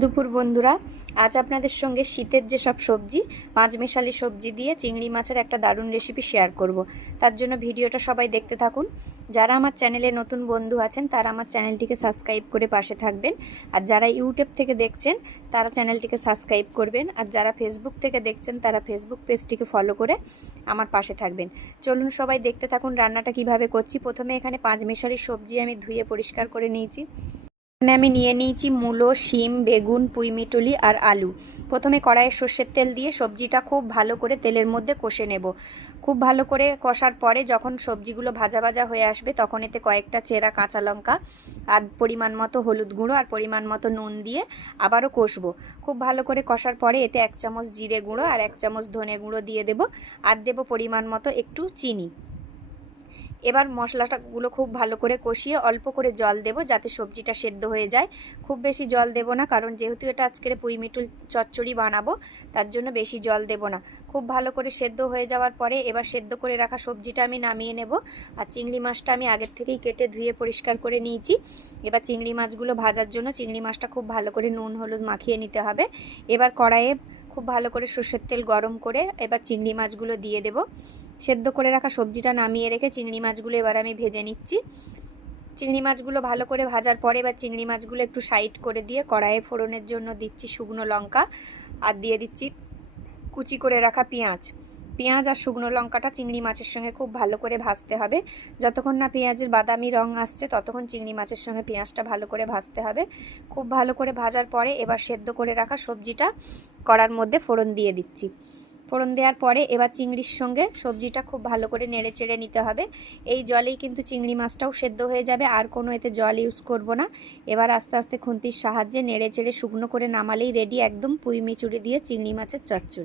দুপুর বন্ধুরা, আজ আপনাদের সঙ্গে শীতের যেসব সবজি, পাঁচমেশালি সবজি দিয়ে চিংড়ি মাছের একটা দারুণ রেসিপি শেয়ার করব। তার জন্য ভিডিওটা সবাই দেখতে থাকুন। যারা আমার চ্যানেলে নতুন বন্ধু আছেন তারা আমার চ্যানেলটিকে সাবস্ক্রাইব করে পাশে থাকবেন, আর যারা ইউটিউব থেকে দেখছেন তারা চ্যানেলটিকে সাবস্ক্রাইব করবেন, আর যারা ফেসবুক থেকে দেখছেন তারা ফেসবুক পেজটিকে ফলো করে আমার পাশে থাকবেন। চলুন সবাই দেখতে থাকুন রান্নাটা কিভাবে করছি। প্রথমে এখানে পাঁচমেশালি সবজি আমি ধুয়ে পরিষ্কার করে নিয়েছি। এখানে আমি নিয়ে নিয়েছি মূলো, শিম, বেগুন, পুঁইমিটুলি আর আলু। প্রথমে কড়াইয়ে সর্ষের তেল দিয়ে সবজিটা খুব ভালো করে তেলের মধ্যে কষে নেব। খুব ভালো করে কষার পরে যখন সবজিগুলো ভাজা ভাজা হয়ে আসবে তখন এতে কয়েকটা চেরা কাঁচা লঙ্কা আর পরিমাণ মতো হলুদ গুঁড়ো আর পরিমাণ মতো নুন দিয়ে আবারও কষবো। খুব ভালো করে কষার পরে এতে 1 চামচ জিরে গুঁড়ো আর 1 চামচ ধনে গুঁড়ো দিয়ে দেব, আর দেব পরিমাণ মতো একটু চিনি। এবার মশলাটাগুলো খুব ভালো করে কষিয়ে অল্প করে জল দেব যাতে সবজিটা সেদ্ধ হয়ে যায়। খুব বেশি জল দেব না, কারণ যেহেতু এটা আজকের পুঁইমিটুল চচ্চড়ি বানাবো তার জন্য বেশি জল দেব না। খুব ভালো করে সেদ্ধ হয়ে যাওয়ার পরে এবার সেদ্ধ করে রাখা সবজিটা আমি নামিয়ে নেব। আর চিংড়ি মাছটা আমি আগের থেকেই কেটে ধুয়ে পরিষ্কার করে নিয়েছি। এবার চিংড়ি মাছগুলো ভাজার জন্য চিংড়ি মাছটা খুব ভালো করে নুন হলুদ মাখিয়ে নিতে হবে। এবার কড়াইয়ে খুব ভালো করে সর্ষের তেল গরম করে এবার চিংড়ি মাছগুলো দিয়ে দেব। সেদ্ধ করে রাখা সবজিটা নামিয়ে রেখে চিংড়ি মাছগুলো এবার আমি ভেজে নিচ্ছি। চিংড়ি মাছগুলো ভালো করে ভাজার পরে এবার চিংড়ি মাছগুলো একটু সাইড করে দিয়ে কড়াইয়ে ফোড়নের জন্য দিচ্ছি শুকনো লঙ্কা, আর দিয়ে দিচ্ছি কুচি করে রাখা পেঁয়াজ আর শুকনো লঙ্কাটা চিংড়ি মাছের সঙ্গে খুব ভালো করে ভাজতে হবে। যতক্ষণ না পেঁয়াজের বাদামি রং আসছে ততক্ষণ চিংড়ি মাছের সঙ্গে পেঁয়াজটা ভালো করে ভাজতে হবে। খুব ভালো করে ভাজার পরে এবার সেদ্ধ করে রাখা সবজিটা কড়ার মধ্যে ফোড়ন দিয়ে দিচ্ছি। ফোড়ন দেওয়ার পরে এবার চিংড়ির সঙ্গে সবজিটা খুব ভালো করে নেড়ে চেড়ে নিতে হবে। এই জলেই কিন্তু চিংড়ি মাছটাও সেদ্ধ হয়ে যাবে, আর কোনো এতে জল ইউজ করব না। এবার আস্তে আস্তে খুন্তির সাহায্যে নেড়ে চেড়ে শুকনো করে নামালেই রেডি একদম পুঁইমিচুরি দিয়ে চিংড়ি মাছের চচ্চড়ি।